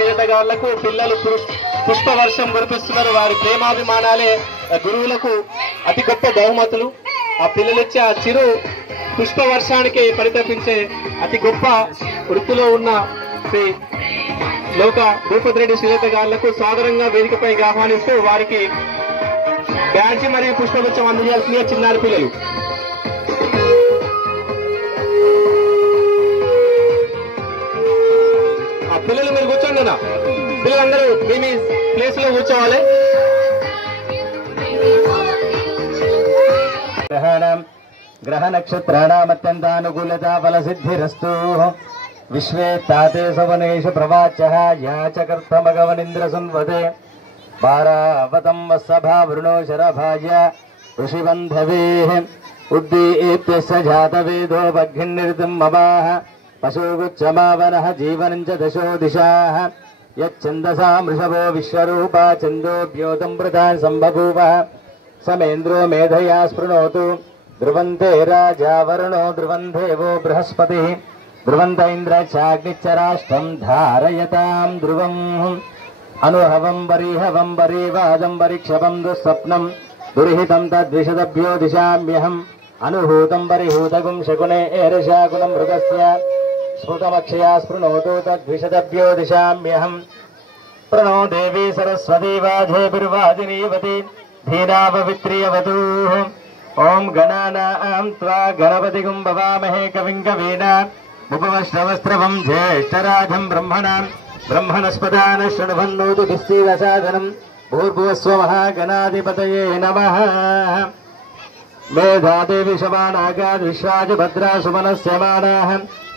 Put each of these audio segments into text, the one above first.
చేతగాళ్లకు పిల్లలు పుష్పవర్షం కురిపిస్తున్నారు. వారి ప్రేమాభిమానాలే గురువులకు అతి గొప్ప బహుమతులు. ఆ పిల్లలిచ్చే ఆ చిరు పుష్పవర్షానికి పరితపించే అతి గొప్ప వృత్తిలో ఉన్న శ్రీ లోక భూపతి రెడ్డి శ్రీలతగాళ్లకు సాదరంగా వేదికపైకి ఆహ్వానిస్తూ వారికి బ్యాడ్జి మరియు పుష్పగుచ్చం అందజేయాల్సిందిగా చిన్నారి పిల్లలు. ఆ పిల్లలు మీరు కూర్చోండి అన్న. పిల్లలందరూ మీ ప్లేస్ లో కూర్చోవాలి. గ్రహ నక్షత్రాణామత్యంతానుకూలతా ఫలసిద్ధిరస్తు. విశ్వే తాతే సవనేషు ప్రవాచ్యః యాచకర్తమగవనింద్ర సున్వతే. పారావతం వత్సభా వృణో శరభాయ ఋషిబంధవేః. ఉద్దీప్యస్య జాతవేదో భగ్నిర్నిర్తం మమాః. పశుగుచ్చమావనః జీవనం చ దశో దిశాః. యచ్ఛందసా వృషభో విశ్వరూపా ఛందోభ్యోతం వృతాన్ సంబభూవ. సమేంద్రో మేధయా స్పృణోతు. ధ్రువంతే రాజా వరుణో ధ్రువం దేవో బృహస్పతిః. ధ్రువంత ఇంద్రచాగ్నిచ్చరాష్టం ధారయతాం ధ్రువం. అనుహవం వరిహవం వరీవాదం వరిక్షపం దుస్వప్నం. దుర్హితం తద్విషదభ్యో దిశామ్యహం. అనుహూతం వరిహూతగుం శకునే ఏరశాకులం మృగస్య. స్ఫుటమక్షయా స్పృణోతు తద్విషదభ్యో దిశామ్యహం. ప్రణో దేవీ సరస్వతీ వాజేభిర్వాజినీవతి ధీనాపవిత్రియవతూ. ఓం గణానాం త్వా గణపతిగుం భవామహే కవిం కవీనాం ఉపవశ్రవస్త్రవం జ్యేష్ఠరాజం బ్రహ్మణాం బ్రహ్మణస్పదాన శృణ్వన్నోతు భిస్తీరసాదనం. భూర్భువస్వ గణాధిపతయే నమః. మేధాదేవి శవానాగాద్ విశ్వాజ భద్రా సుమనస్యమానాః.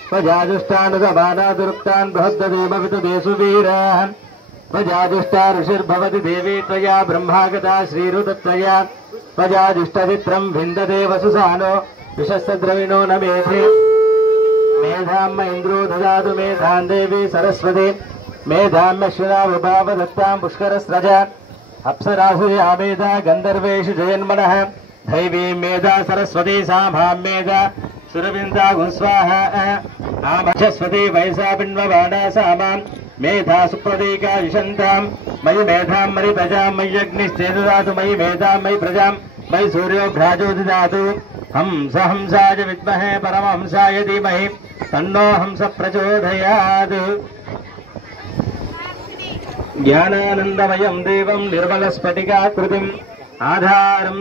ప్రజాజుష్టానుదమానా దురుక్తాన్ బృహద్దదేమవితుదేషు వీరాః. ప్రజాజుష్టా ఋషిర్భవతి దేవీ త్వయా బ్రహ్మాగతా శ్రీరుతత్వయా. ప్రజాజుష్టవిత్రం విందతే వసుసానో విశస్సద్రవిణో న మేధే. మేధామ్మ ఇంద్రో దదాతు మేధాం దేవి సరస్వతి. మేధామ్యశ్వినా విభావదత్తాం పుష్కరస్రజ. అప్సరాసు ఆమేధా గంధర్వేషు జయన్మనః. దైవీ మేధా సరస్వతి సామాం మేధా సురవిందా గుంస్వాహ. ఆమశ్వతి వైసా పిన్వబాణా సామాం మేధా సుప్రదీకా యుషంతాం. మయి మేధాం మరి ప్రజాం మయ్యగ్నిశ్చేదుదాతు. మయి మేధాం మయి ప్రజాం మయి సూర్యో భ్రాజోదిదాతు. హంస హంసాయ విద్మహే పరమహంసాయ ధీమహి తన్నో హంస ప్రచోదయాత్. జ్ఞానానందమయం దేవం నిర్మలస్ఫటికాకృతిం ఆధారం